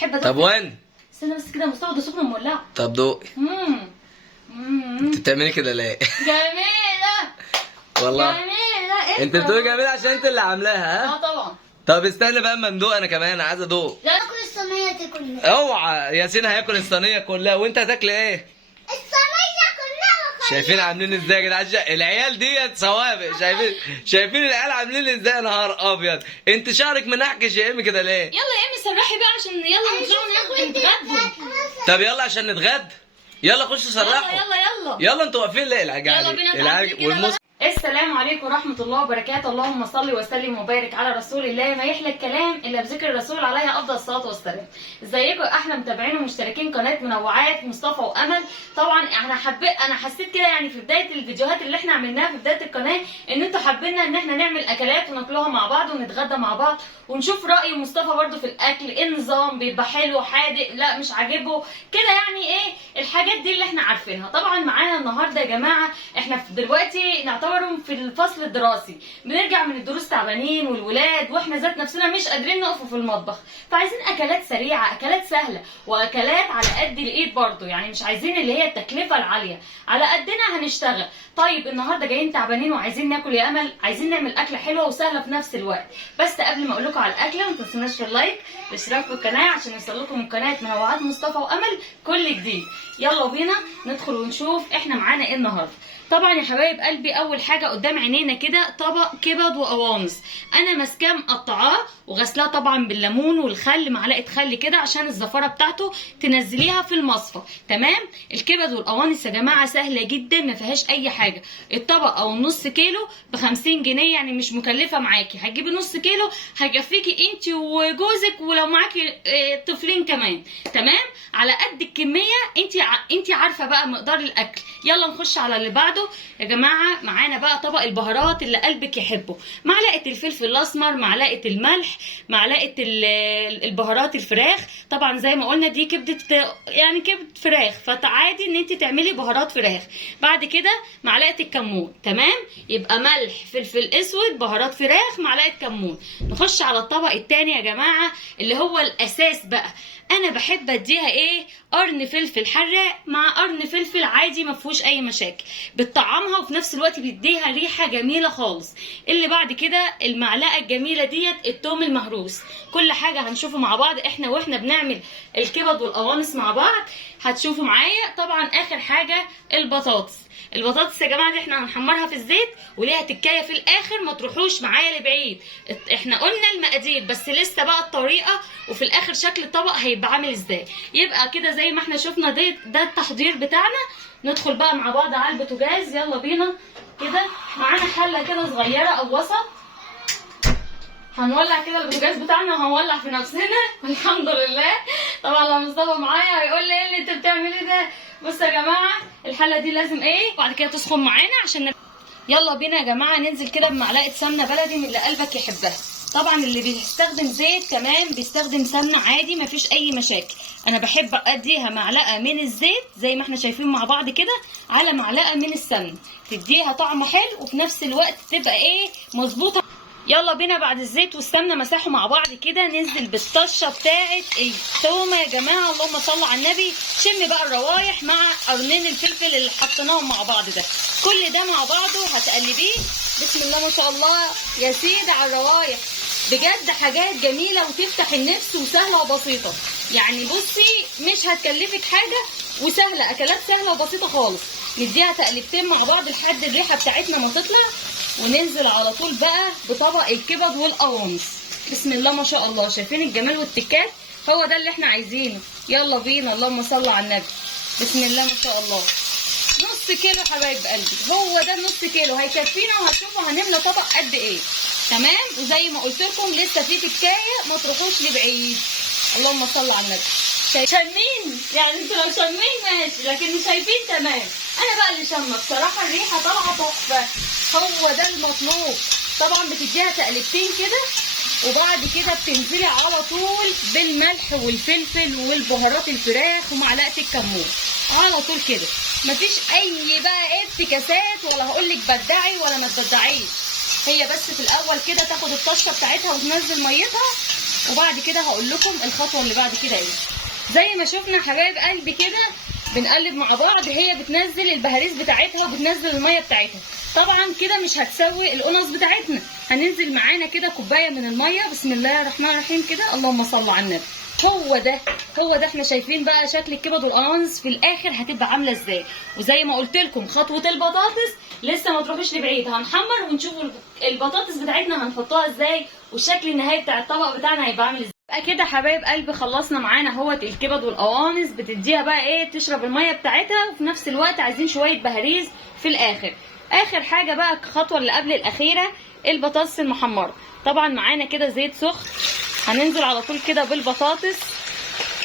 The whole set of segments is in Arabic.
بحب ادوق. طب وين؟ استنى بس كده يا مصطفى، ده سخن مولعه. طب دوقي. انت بتعملي كده ليه؟ جميله والله جميله. انت بتقولي جميله عشان انت اللي عاملاها. ها؟ طبعا. طب استنى بقى اما ندوق، انا كمان عايز ادوق. لا تاكل الصينية دي كلها. اوعى، ياسين هياكل الصينيه كلها وانت هتاكلي ايه؟ الصينية كلها. شايفين عاملين ازاي يا جدعان؟ العيال ديت سوابق. شايفين العيال عاملين ازاي؟ يا نهار ابيض، انت شعرك منحكش يا ايمي كده ليه؟ يلا يا امي سرحي بقى عشان يلا نطلعوا نتغدوا. طب يلا عشان نتغدى. يلا خشوا سرحوا. يلا انتوا واقفين ليه؟ يلا بينا. السلام عليكم ورحمة الله وبركاته. اللهم صل وسلم وبارك على رسول الله. ما يحلى الكلام الا بذكر الرسول عليه افضل الصلاه والسلام. ازيكم احلى متابعين ومشتركين قناه منوعات مصطفى وامل. طبعا انا حسيت كده يعني في بدايه الفيديوهات اللي احنا عملناها في بدايه القناه ان انتوا حابين ان احنا نعمل اكلات وناكلوها مع بعض ونتغدى مع بعض ونشوف راي مصطفى برده في الاكل. ايه النظام؟ بيبقى حلو حادق؟ لا مش عاجبه كده يعني. ايه الحاجات دي اللي احنا عارفينها؟ طبعا معانا النهارده يا جماعه احنا دلوقتي نعتبر في الفصل الدراسي، بنرجع من الدروس تعبانين والولاد واحنا ذات نفسنا مش قادرين نقف في المطبخ، فعايزين اكلات سريعه، اكلات سهله، واكلات على قد الايد برضو، يعني مش عايزين اللي هي التكلفه العاليه، على قدنا هنشتغل. طيب النهارده جايين تعبانين وعايزين ناكل يا امل، عايزين نعمل اكله حلوه وسهله في نفس الوقت. بس قبل ما اقول لكم على الاكله ما تنسوناش في اللايك والاشتراك في القناه عشان يوصل لكم من قناه منوعات مصطفى وامل كل جديد. يلا بينا ندخل ونشوف احنا معانا ايه النهارده. طبعا يا حبايب قلبي اول حاجه قدام عينينا كده طبق كبد وقوانص، انا ماسكاه مقطعاه وغسلاه طبعا بالليمون والخل، معلقه خل كده عشان الزفاره بتاعته تنزليها في المصفى. تمام. الكبد والقوانص يا جماعه سهله جدا ما فيهاش اي حاجه. الطبق او النص كيلو ب50 جنيه، يعني مش مكلفه معاكي. هتجيبي نص كيلو هيكفيكي انت وجوزك ولو معاكي طفلين كمان. تمام. على قد الكميه انت عارفه بقى مقدار الاكل. يلا نخش على اللي بعده يا جماعه. معانا بقى طبق البهارات اللي قلبك يحبه، معلقه الفلفل الاسمر، معلقه الملح، معلقه البهارات الفراخ. طبعا زي ما قلنا دي كبده، يعني كبده فراخ، فعادي ان انت تعملي بهارات فراخ. بعد كده معلقه الكمون. تمام. يبقى ملح، فلفل اسود، بهارات فراخ، معلقه كمون. نخش على الطبق الثاني يا جماعه اللي هو الاساس بقى. انا بحب اديها ايه؟ قرن فلفل حراق مع قرن فلفل عادي ما فيهوش اي مشاكل، بتطعمها وفي نفس الوقت بيديها ريحه جميله خالص. اللي بعد كده المعلقه الجميله ديت الثوم المهروس. كل حاجه هنشوفه مع بعض واحنا بنعمل الكبد والقوانص مع بعض، هتشوفوا معايا. طبعا اخر حاجه البطاطس يا جماعه دي احنا هنحمرها في الزيت وليها تكايه في الاخر، ما تروحوش معايا لبعيد. احنا قلنا المقادير بس لسه بقى الطريقه وفي الاخر شكل الطبق هيبقى عامل ازاي. يبقى كده زي ما احنا شفنا ده التحضير بتاعنا. ندخل بقى مع بعض على البوتاجاز. يلا بينا كده. معانا حله كده صغيره او وسط، هنولع كده البوتاجاز بتاعنا وهنولع في نفسنا والحمد لله. طبعا لو مصطفى معايا هيقول لي ايه اللي انت بتعمليه ده. بصوا يا جماعه الحله دي لازم ايه بعد كده تسخن معانا عشان يلا بينا يا جماعه ننزل كده بمعلقه سمنه بلدي من اللي قلبك يحبها. طبعا اللي بيستخدم زيت كمان بيستخدم سمنه عادي مفيش اي مشاكل. انا بحب اديها معلقه من الزيت زي ما احنا شايفين مع بعض كده على معلقه من السمنه، تديها طعم حلو وفي نفس الوقت تبقى ايه مظبوطه. يلا بينا بعد الزيت والسمنه مسحوا مع بعض كده ننزل بالطشه بتاعه التومه يا جماعه. اللهم صل على النبي. شم بقى الروايح مع قرنين الفلفل اللي حطيناهم مع بعض ده، كل ده مع بعضه هتقلبيه. بسم الله ما شاء الله يا سيدي على الروايح، بجد حاجات جميله وتفتح النفس وسهله وبسيطه. يعني بصي مش هتكلفك حاجه وسهله، اكلات سهله وبسيطه خالص. نديها تقلبتين مع بعض لحد الريحه بتاعتنا ما تطلع وننزل على طول بقى بطبق الكبد والقوانص. بسم الله ما شاء الله. شايفين الجمال والتكات؟ هو ده اللي احنا عايزينه. يلا بينا. اللهم صل على النبي. بسم الله ما شاء الله. نص كيلو حبايب قلبي، هو ده النص كيلو هيكفينا وهتشوفوا هنملى طبق قد ايه. تمام. وزي ما قلت لكم لسه في تكايه ما تروحوش لبعيد. اللهم صل على النبي. شايفين؟ يعني انتوا لو شامين ماشي لكن مش شايفين تمام. انا بقى اللي شامه بصراحه الريحه طالعه تحفه، هو ده المطلوب. طبعا بتديها تقلبتين كده وبعد كده بتنزلي على طول بالملح والفلفل والبهارات الفراخ ومعلقه الكمون على طول كده. مفيش اي بقى افتكاسات ولا هقولك بدعي ولا ما تبدعيش. هي بس في الاول كده تاخد الطشه بتاعتها وتنزل ميتها وبعد كده هقول لكم الخطوه اللي بعد كده ايه. زي ما شفنا حبايب قلبي كده بنقلب مع بعض، هي بتنزل البهاريز بتاعتها وبتنزل الميه بتاعتها. طبعا كده مش هتسوي القنص بتاعتنا، هننزل معانا كده كوبايه من الميه. بسم الله الرحمن الرحيم كده، اللهم صل على النبي. هو ده احنا شايفين بقى شكل الكبد والقوانص في الاخر هتبقى عامله ازاي. وزي ما قلت لكم خطوه البطاطس لسه ما تروحوش لبعيد، هنحمر ونشوف البطاطس بتاعتنا هنحطها ازاي والشكل النهائي بتاع الطبق بتاعنا هيبقى عامل ازاي. بقى كده حبايب قلبي خلصنا معانا اهوت الكبد والقوانص، بتديها بقى ايه تشرب الميه بتاعتها، وفي نفس الوقت عايزين شويه بهاريز في الاخر. اخر حاجه بقى الخطوه اللي قبل الاخيره البطاطس المحمره. طبعا معانا كده زيت سخن، هننزل على طول كده بالبطاطس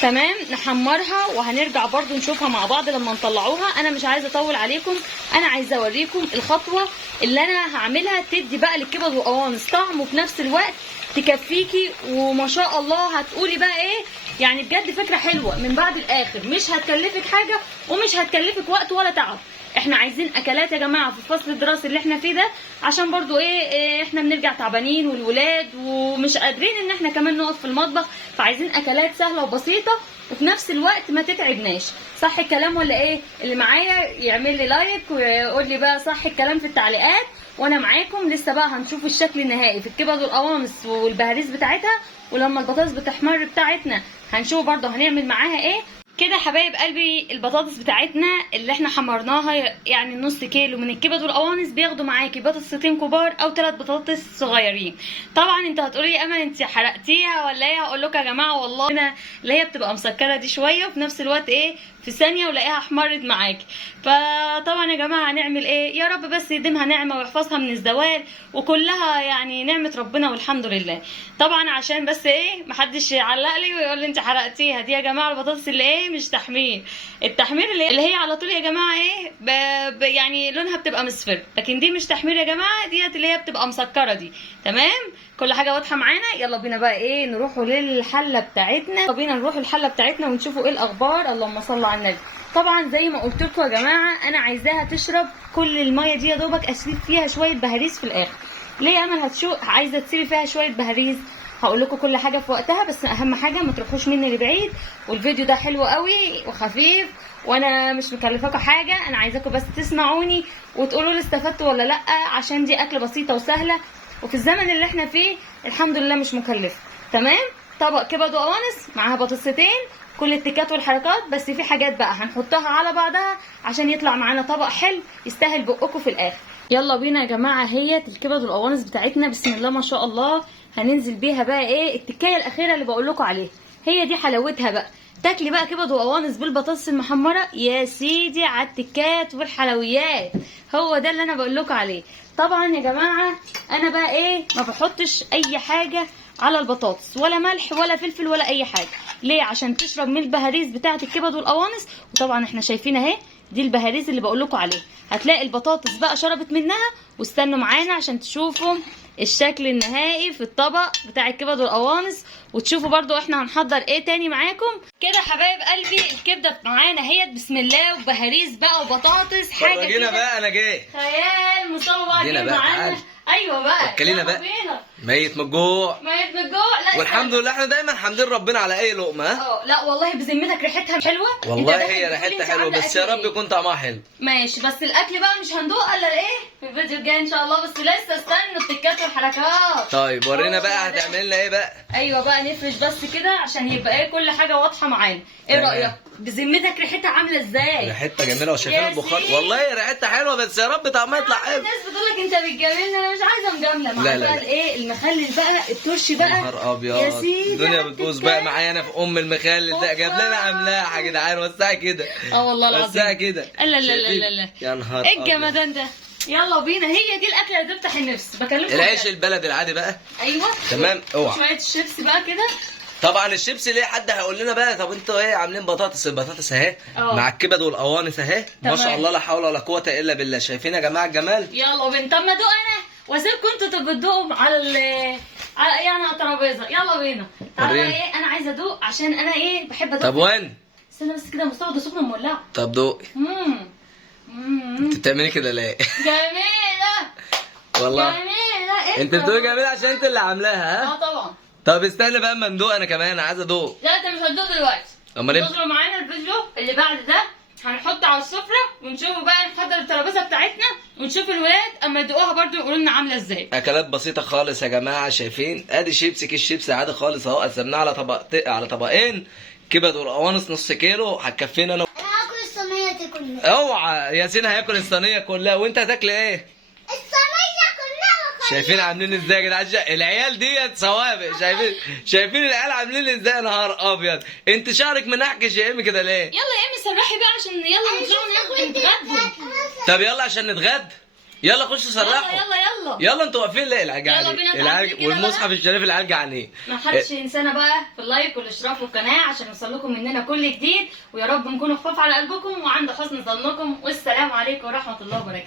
تمام نحمرها، وهنرجع برضو نشوفها مع بعض لما نطلعوها. انا مش عايزه اطول عليكم، انا عايزه اوريكم الخطوه اللي انا هعملها تدي بقى للكبد والقوانص طعم وفي نفس الوقت تكفيكي، وما شاء الله هتقولي بقى ايه يعني بجد فكره حلوه من بعد الاخر، مش هتكلفك حاجه ومش هتكلفك وقت ولا تعب. احنا عايزين اكلات يا جماعه في الفصل الدراسي اللي احنا فيه ده، عشان برضو إيه احنا بنرجع تعبانين والولاد ومش قادرين ان احنا كمان نقف في المطبخ، فعايزين اكلات سهله وبسيطه وفي نفس الوقت ما تتعبناش. صح الكلام ولا ايه؟ اللي معايا يعمل لي لايك ويقول لي بقى صح الكلام في التعليقات، وانا معاكم. لسه بقى هنشوف الشكل النهائي في الكبد والقوانص والبهاريز بتاعتها، ولما البطاطس بتحمر بتاعتنا هنشوف برضو هنعمل معاها ايه. كده حبايب قلبي البطاطس بتاعتنا اللي احنا حمرناها يعني نص كيلو من الكبد والقوانص بياخدوا معاكي بطاطستين كبار او 3 بطاطس صغيرين. طبعا انت هتقولي لي امل انت حرقتيها ولا ايه؟ هقول لكم يا جماعه والله انا اللي هي بتبقى مسكره دي شويه وفي نفس الوقت ايه في ثانيه ولاقيها احمرت معاكي. فطبعا يا جماعه هنعمل ايه؟ يا رب بس يديمها نعمه ويحفظها من الزوال، وكلها يعني نعمه ربنا والحمد لله. طبعا عشان بس ايه محدش يعلق لي ويقول لي انت حرقتيها، دي يا جماعه البطاطس اللي ايه مش تحمير. التحمير اللي هي على طول يا جماعه ايه يعني لونها بتبقى مصفر، لكن دي مش تحمير يا جماعه، ديت اللي هي بتبقى مسكره دي. تمام كل حاجه واضحه معانا. يلا بينا بقى ايه نروحوا للحله بتاعتنا، يلا بينا نروح الحله بتاعتنا ونشوفوا ايه الاخبار. اللهم صل على النبي. طبعا زي ما قلت لكم يا جماعه انا عايزاها تشرب كل الميه دي، يا دوبك اسيب فيها شويه بهاريز في الاخر. ليه يا امل عايزه تسيبي فيها شويه بهاريز؟ هقول لكم كل حاجه في وقتها، بس اهم حاجه ما تروحوش مني لبعيد. والفيديو ده حلو قوي وخفيف وانا مش مكلفاكم حاجه، انا عايزاكم بس تسمعوني وتقولوا لي استفدتوا ولا لا، عشان دي اكله بسيطه وسهله وفي الزمن اللي احنا فيه الحمد لله مش مكلفه. تمام طبق كبد وقوانص معاها بطاطستين، كل التكات والحركات، بس في حاجات بقى هنحطها على بعضها عشان يطلع معانا طبق حلو يستاهل بقكم في الاخر. يلا بينا يا جماعه هي الكبد والقوانص بتاعتنا بسم الله ما شاء الله هننزل بيها بقى ايه التكايه الاخيره اللي بقول لكم عليها. هي دي حلاوتها بقى، تاكلي بقى كبد وقوانص بالبطاطس المحمره يا سيدي على التكات والحلويات، هو ده اللي انا بقول لكم عليه. طبعا يا جماعه انا بقى ايه ما بحطش اي حاجه على البطاطس، ولا ملح ولا فلفل ولا اي حاجه. ليه؟ عشان تشرب من البهاريز بتاعه الكبد والقوانص. وطبعا احنا شايفين اهي دي البهاريز اللي بقول لكم عليها، هتلاقي البطاطس بقى شربت منها. واستنوا معانا عشان تشوفوا الشكل النهائي في الطبق بتاع الكبد والقوانص، وتشوفوا برضو احنا هنحضر ايه تاني معاكم. كده حبايب قلبي الكبده معانا هي بسم الله، وبهاريز بقى وبطاطس حاجه كده بقى انا جاي خيال. مصور جاي معانا. ايوه بقى اكلينا بقى ميت من الجوع ميت من الجوع. لا والحمد لله احنا دايما حامدين ربنا على اي لقمه. لا والله بذمتك ريحتها حلوه والله هي ريحتها حلوه، بس يا رب يكون طعمها حلو. ماشي بس الاكل بقى مش هندوق الا ايه في الفيديو الجاي ان شاء الله، بس لسه استنوا التكات والحركات. طيب ورينا بقى هتعمل لنا ايه بقى. ايوه بقى نفرش بس كده عشان يبقى ايه كل حاجه واضحه معانا. ايه رايك؟ بذمتك ريحتها عامله ازاي؟ ريحتها جميله وشايفين البخار، والله ريحتها حلوه بس يا رب طعمها يطلع حلو. الناس بتقول لك انت بتجاملني، انا مش عايزه مجامله معاك. لا. ايه المخلل بقى الترش بقى نهار ابيض يا سيدي الدنيا بتبوظ بقى معايا انا في المخلل ده. جاب لنا املاح يا جدعان وسعي كده. والله العظيم وسعي كده. لا يا نهار ايه الجمدان ده. يلا بينا هي دي الاكله اللي تفتح النفس بكلمكم. العيش البلدي العادي بقى. ايوه تمام. اوعى شويه الشيبس بقى كده. طبعا الشيبسي ليه حد هيقول لنا بقى طب انتوا ايه عاملين بطاطس؟ البطاطس اهي مع الكبد والقوانص اهي ما شاء الله لا حول ولا قوه الا بالله. شايفين يا جماعه الجمال؟ يلا بينا. طب ما ادوق انا واسيبكم انتوا تدوقوا على يعني على الترابيزه. يلا بينا تعالوا. ايه انا عايزه ادوق عشان انا ايه بحب ادوق. طب وين؟ استنى بس كده مستوى ده سخن مولعه. طب دوقي. انت بتعملي كده ليه؟ جميله والله جميله. انت بتقولي جميله عشان انت اللي عاملاها. طبعا طب استنى بقى اما ندوق، انا كمان عايز ادوق. لا انت مش هتدوق دلوقتي. امال انتظروا معانا الفيديو اللي بعد ده، هنحط على السفره ونشوفوا بقى، نحضر الترابيزه بتاعتنا ونشوف الولاد اما يدوقوها برضو يقولوا لنا عامله ازاي. اكلات بسيطه خالص يا جماعه، شايفين؟ ادي شيبسي، كيس شيبسي عادي خالص اهو، قسمناه على طبقين. كبد والقوانص نص كيلو هتكفينا انا. انا هاكل الصينيه كلها. اوعى ياسين هياكل الصينيه كلها، وانت هتاكل ايه؟ الصينيه كلها وخليها. شايفين عاملين ازاي يا جدعان؟ العيال ديت سوابق، شايفين العيال عاملين ازاي؟ نهار ابيض، انت شعرك منحكش يا ايمي كده ليه؟ يلا يا امي سرحي بقى عشان يلا نطلعوا نتغدوا. طب يلا عشان نتغدى، يلا خشوا سرحوا. يلا انتوا واقفين ليه؟ العيال يلا بينا جعانين، نتعدي كده والمصحف الشريف العيال جعانين. ما حدش ينسانا بقى في اللايك والاشتراك في القناه عشان يوصل لكم مننا كل جديد، ويا رب نكون خفاف على قلبكم وعند حسن ظنكم، والسلام عليكم ورحمه الله وبركاته.